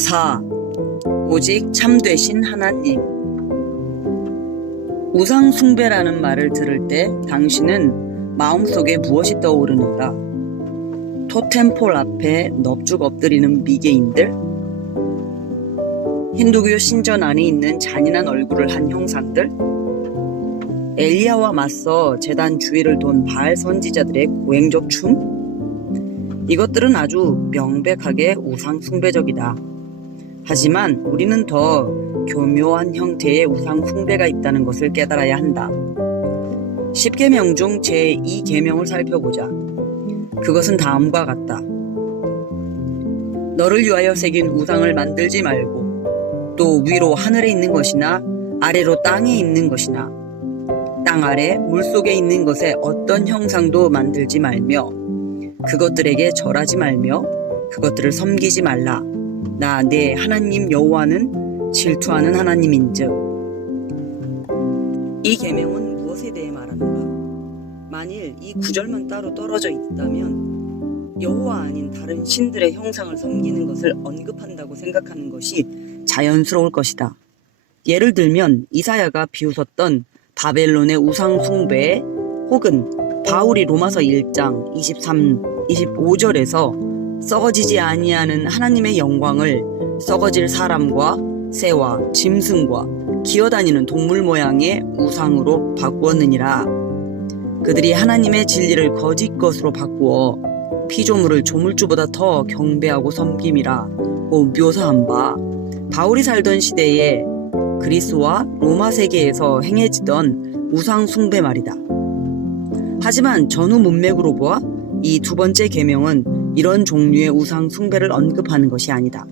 4. 오직 참되신 하나님. 우상 숭배라는 말을 들을 때 당신은 마음속에 무엇이 떠오르는가? 토템폴 앞에 넙죽 엎드리는 미개인들? 힌두교 신전 안에 있는 잔인한 얼굴을 한 형상들? 엘리야와 맞서 제단 주위를 돈 바알 선지자들의 고행적 춤? 이것들은 아주 명백하게 우상 숭배적이다. 하지만 우리는 더 교묘한 형태의 우상 숭배가 있다는 것을 깨달아야 한다. 10계명 중 제2계명을 살펴보자. 그것은 다음과 같다. 너를 위하여 새긴 우상을 만들지 말고, 또 위로 하늘에 있는 것이나 아래로 땅에 있는 것이나 땅 아래 물속에 있는 것에 어떤 형상도 만들지 말며 그것들에게 절하지 말며 그것들을 섬기지 말라. 나 내 하나님 여호와는 질투하는 하나님인즉. 이 계명은 무엇에 대해 말하는가? 만일 이 구절만 따로 떨어져 있다면 여호와 아닌 다른 신들의 형상을 섬기는 것을 언급한다고 생각하는 것이 자연스러울 것이다. 예를 들면 이사야가 비웃었던 바벨론의 우상 숭배, 혹은 바울이 로마서 1장 23, 25절에서 썩어지지 아니하는 하나님의 영광을 썩어질 사람과 새와 짐승과 기어다니는 동물 모양의 우상으로 바꾸었느니라. 그들이 하나님의 진리를 거짓 것으로 바꾸어 피조물을 조물주보다 더 경배하고 섬김이라고 묘사한 바, 바울이 살던 시대에 그리스와 로마 세계에서 행해지던 우상 숭배 말이다. 하지만 전후 문맥으로 보아 이 두 번째 계명은 이런 종류의 우상 숭배를 언급하는 것이 아니다.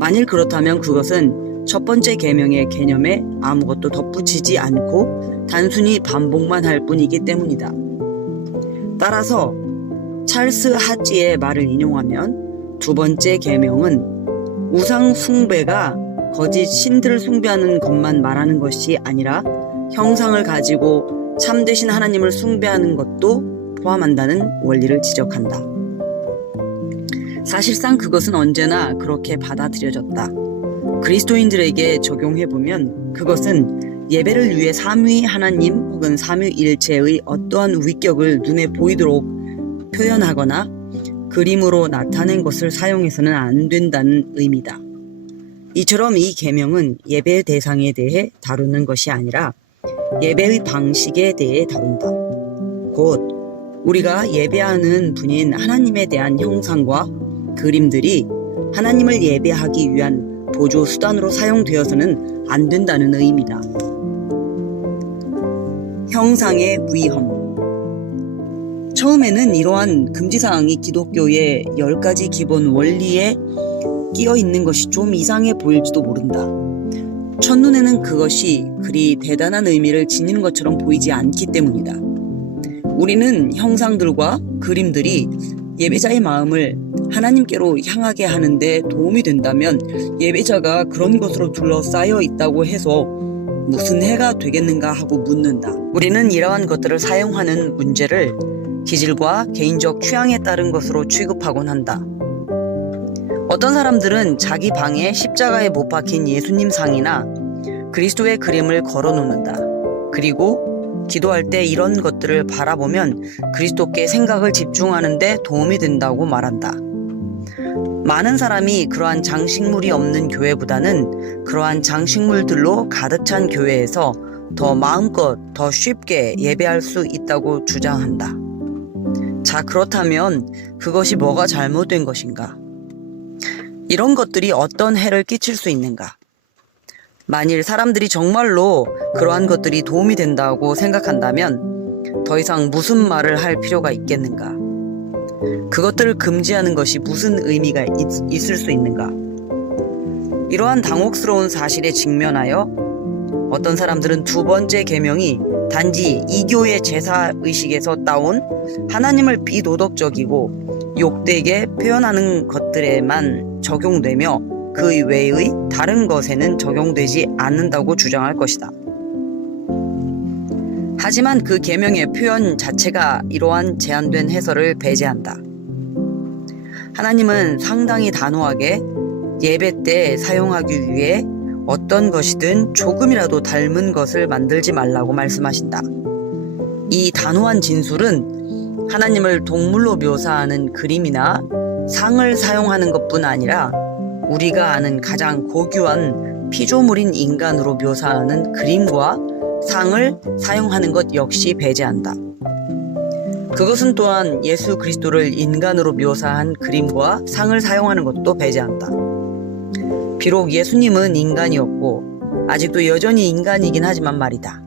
만일 그렇다면 그것은 첫 번째 계명의 개념에 아무것도 덧붙이지 않고 단순히 반복만 할 뿐이기 때문이다. 따라서 찰스 하찌의 말을 인용하면 두 번째 계명은 우상 숭배가 거짓 신들을 숭배하는 것만 말하는 것이 아니라 형상을 가지고 참되신 하나님을 숭배하는 것도 포함한다는 원리를 지적한다. 사실상 그것은 언제나 그렇게 받아들여졌다. 그리스도인들에게 적용해보면 그것은 예배를 위해 삼위 하나님 혹은 삼위일체의 어떠한 위격을 눈에 보이도록 표현하거나 그림으로 나타낸 것을 사용해서는 안 된다는 의미다. 이처럼 이 계명은 예배의 대상에 대해 다루는 것이 아니라 예배의 방식에 대해 다룬다. 곧 우리가 예배하는 분인 하나님에 대한 형상과 그림들이 하나님을 예배하기 위한 보조 수단으로 사용되어서는 안 된다는 의미다. 형상의 위험. 처음에는 이러한 금지사항이 기독교의 10가지 기본 원리에 끼어 있는 것이 좀 이상해 보일지도 모른다. 첫눈에는 그것이 그리 대단한 의미를 지니는 것처럼 보이지 않기 때문이다. 우리는 형상들과 그림들이 예배자의 마음을 하나님께로 향하게 하는데 도움이 된다면 예배자가 그런 것으로 둘러싸여 있다고 해서 무슨 해가 되겠는가 하고 묻는다. 우리는 이러한 것들을 사용하는 문제를 기질과 개인적 취향에 따른 것으로 취급하곤 한다. 어떤 사람들은 자기 방에 십자가에 못 박힌 예수님 상이나 그리스도의 그림을 걸어 놓는다. 그리고 기도할 때 이런 것들을 바라보면 그리스도께 생각을 집중하는 데 도움이 된다고 말한다. 많은 사람이 그러한 장식물이 없는 교회보다는 그러한 장식물들로 가득 찬 교회에서 더 마음껏 더 쉽게 예배할 수 있다고 주장한다. 자, 그렇다면 그것이 뭐가 잘못된 것인가? 이런 것들이 어떤 해를 끼칠 수 있는가? 만일 사람들이 정말로 그러한 것들이 도움이 된다고 생각한다면 더 이상 무슨 말을 할 필요가 있겠는가? 그것들을 금지하는 것이 무슨 의미가 있을 수 있는가? 이러한 당혹스러운 사실에 직면하여 어떤 사람들은 두 번째 계명이 단지 이교의 제사의식에서 따온 하나님을 비도덕적이고 욕되게 표현하는 것들에만 적용되며 그 외의 다른 것에는 적용되지 않는다고 주장할 것이다. 하지만 그 계명의 표현 자체가 이러한 제한된 해설을 배제한다. 하나님은 상당히 단호하게 예배 때 사용하기 위해 어떤 것이든 조금이라도 닮은 것을 만들지 말라고 말씀하신다. 이 단호한 진술은 하나님을 동물로 묘사하는 그림이나 상을 사용하는 것뿐 아니라 우리가 아는 가장 고귀한 피조물인 인간으로 묘사하는 그림과 상을 사용하는 것 역시 배제한다. 그것은 또한 예수 그리스도를 인간으로 묘사한 그림과 상을 사용하는 것도 배제한다. 비록 예수님은 인간이었고 아직도 여전히 인간이긴 하지만 말이다.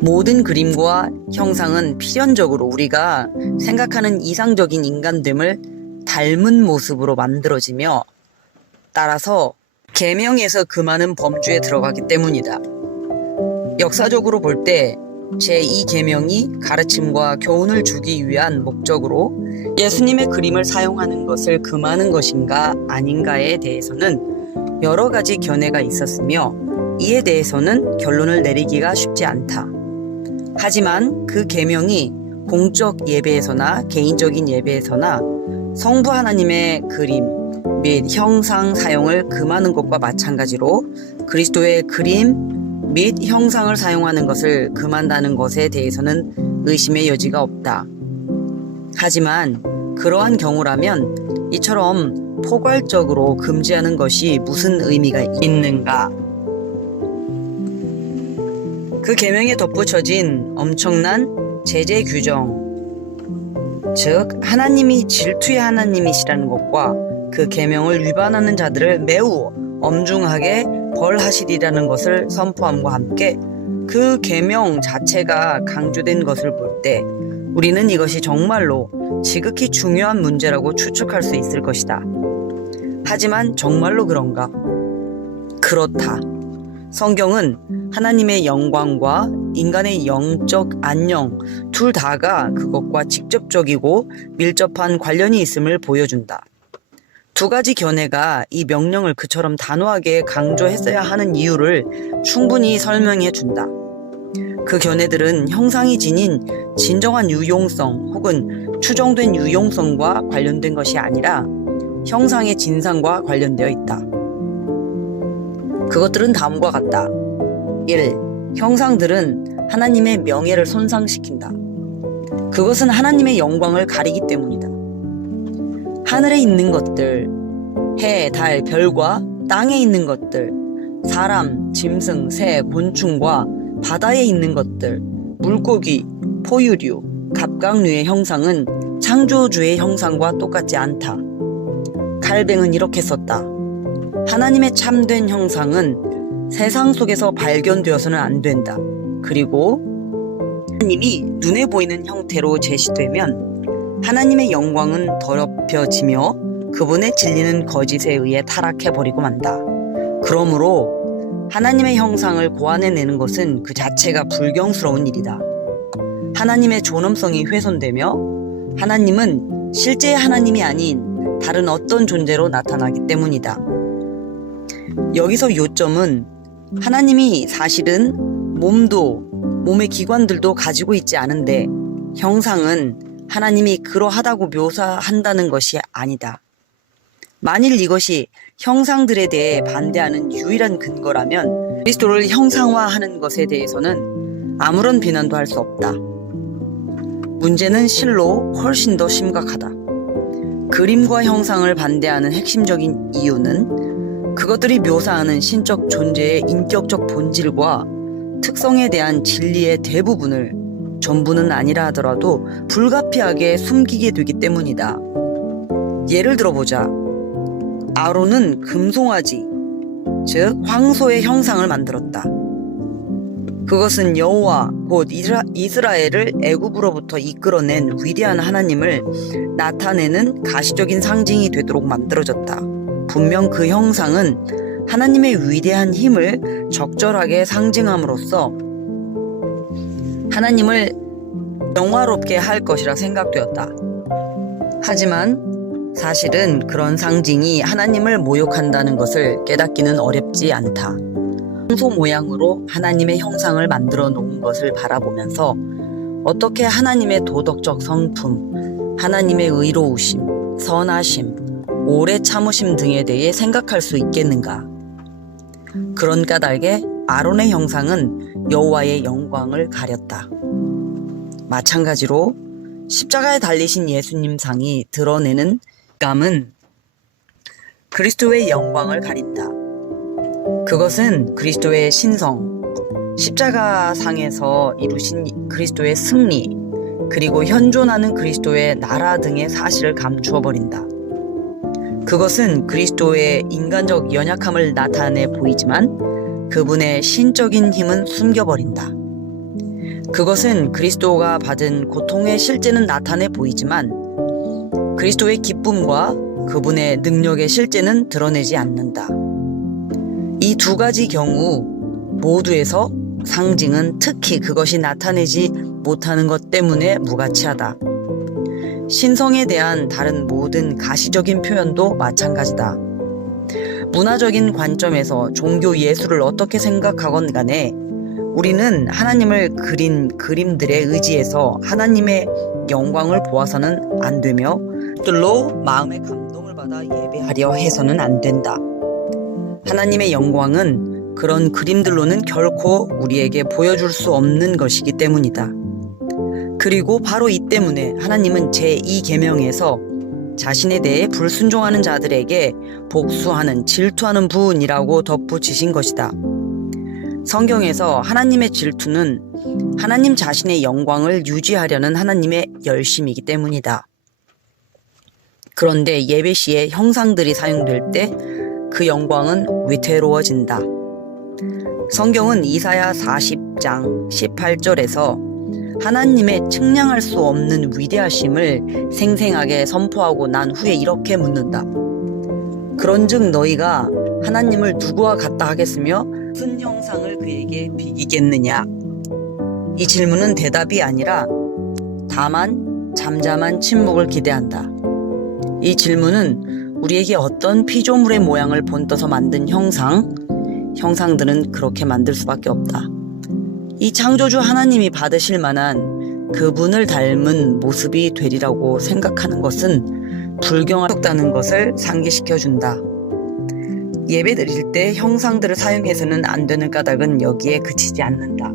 모든 그림과 형상은 필연적으로 우리가 생각하는 이상적인 인간됨을 닮은 모습으로 만들어지며 따라서 계명에서 금하는 범주에 들어가기 때문이다. 역사적으로 볼 때 제2계명이 가르침과 교훈을 주기 위한 목적으로 예수님의 그림을 사용하는 것을 금하는 것인가 아닌가에 대해서는 여러 가지 견해가 있었으며 이에 대해서는 결론을 내리기가 쉽지 않다. 하지만 그 계명이 공적 예배에서나 개인적인 예배에서나 성부 하나님의 그림 및 형상 사용을 금하는 것과 마찬가지로 그리스도의 그림 및 형상을 사용하는 것을 금한다는 것에 대해서는 의심의 여지가 없다. 하지만 그러한 경우라면 이처럼 포괄적으로 금지하는 것이 무슨 의미가 있는가? 그 계명에 덧붙여진 엄청난 제재 규정, 즉 하나님이 질투의 하나님이시라는 것과 그 계명을 위반하는 자들을 매우 엄중하게 벌하시리라는 것을 선포함과 함께 그 계명 자체가 강조된 것을 볼 때 우리는 이것이 정말로 지극히 중요한 문제라고 추측할 수 있을 것이다. 하지만 정말로 그런가? 그렇다. 성경은 하나님의 영광과 인간의 영적 안녕 둘 다가 그것과 직접적이고 밀접한 관련이 있음을 보여준다. 두 가지 견해가 이 명령을 그처럼 단호하게 강조했어야 하는 이유를 충분히 설명해 준다. 그 견해들은 형상이 지닌 진정한 유용성 혹은 추정된 유용성과 관련된 것이 아니라 형상의 진상과 관련되어 있다. 그것들은 다음과 같다. 1. 형상들은 하나님의 명예를 손상시킨다. 그것은 하나님의 영광을 가리기 때문이다. 하늘에 있는 것들, 해, 달, 별과 땅에 있는 것들, 사람, 짐승, 새, 곤충과 바다에 있는 것들, 물고기, 포유류, 갑각류의 형상은 창조주의 형상과 똑같지 않다. 칼뱅은 이렇게 썼다. 하나님의 참된 형상은 세상 속에서 발견되어서는 안 된다. 그리고 하나님이 눈에 보이는 형태로 제시되면 하나님의 영광은 더럽혀지며 그분의 진리는 거짓에 의해 타락해버리고 만다. 그러므로 하나님의 형상을 고안해내는 것은 그 자체가 불경스러운 일이다. 하나님의 존엄성이 훼손되며 하나님은 실제 하나님이 아닌 다른 어떤 존재로 나타나기 때문이다. 여기서 요점은 하나님이 사실은 몸의 기관들도 가지고 있지 않은데 형상은 하나님이 그러하다고 묘사한다는 것이 아니다. 만일 이것이 형상들에 대해 반대하는 유일한 근거라면 그리스도를 형상화하는 것에 대해서는 아무런 비난도 할 수 없다. 문제는 실로 훨씬 더 심각하다. 그림과 형상을 반대하는 핵심적인 이유는 그것들이 묘사하는 신적 존재의 인격적 본질과 특성에 대한 진리의 대부분을 전부는 아니라 하더라도 불가피하게 숨기게 되기 때문이다. 예를 들어보자. 아론은 금송아지, 즉 황소의 형상을 만들었다. 그것은 여호와 곧 이스라엘을 애굽으로부터 이끌어낸 위대한 하나님을 나타내는 가시적인 상징이 되도록 만들어졌다. 분명 그 형상은 하나님의 위대한 힘을 적절하게 상징함으로써 하나님을 영화롭게 할 것이라 생각되었다. 하지만 사실은 그런 상징이 하나님을 모욕한다는 것을 깨닫기는 어렵지 않다. 황소 모양으로 하나님의 형상을 만들어 놓은 것을 바라보면서 어떻게 하나님의 도덕적 성품, 하나님의 의로우심, 선하심, 오래 참으심 등에 대해 생각할 수 있겠는가? 그런 까닭에 아론의 형상은 여호와의 영광을 가렸다. 마찬가지로 십자가에 달리신 예수님 상이 드러내는 감은 그리스도의 영광을 가린다. 그것은 그리스도의 신성, 십자가상에서 이루신 그리스도의 승리, 그리고 현존하는 그리스도의 나라 등의 사실을 감추어 버린다. 그것은 그리스도의 인간적 연약함을 나타내 보이지만 그분의 신적인 힘은 숨겨버린다. 그것은 그리스도가 받은 고통의 실제는 나타내 보이지만 그리스도의 기쁨과 그분의 능력의 실제는 드러내지 않는다. 이 두 가지 경우 모두에서 상징은 특히 그것이 나타내지 못하는 것 때문에 무가치하다. 신성에 대한 다른 모든 가시적인 표현도 마찬가지다. 문화적인 관점에서 종교 예술을 어떻게 생각하건 간에 우리는 하나님을 그린 그림들에 의지해서 하나님의 영광을 보아서는 안 되며 들로 마음의 감동을 받아 예배하려 해서는 안 된다. 하나님의 영광은 그런 그림들로는 결코 우리에게 보여줄 수 없는 것이기 때문이다. 그리고 바로 이 때문에 하나님은 제2계명에서 자신에 대해 불순종하는 자들에게 복수하는 질투하는 분이라고 덧붙이신 것이다. 성경에서 하나님의 질투는 하나님 자신의 영광을 유지하려는 하나님의 열심이기 때문이다. 그런데 예배 시에 형상들이 사용될 때 그 영광은 위태로워진다. 성경은 이사야 40장 18절에서 하나님의 측량할 수 없는 위대하심을 생생하게 선포하고 난 후에 이렇게 묻는다. 그런즉 너희가 하나님을 누구와 같다 하겠으며 무슨 형상을 그에게 비기겠느냐? 이 질문은 대답이 아니라 다만 잠잠한 침묵을 기대한다. 이 질문은 우리에게 어떤 피조물의 모양을 본떠서 만든 형상들은 그렇게 만들 수밖에 없다. 이 창조주 하나님이 받으실 만한 그분을 닮은 모습이 되리라고 생각하는 것은 불경하다는 것을 상기시켜준다. 예배 드릴 때 형상들을 사용해서는 안 되는 까닭은 여기에 그치지 않는다.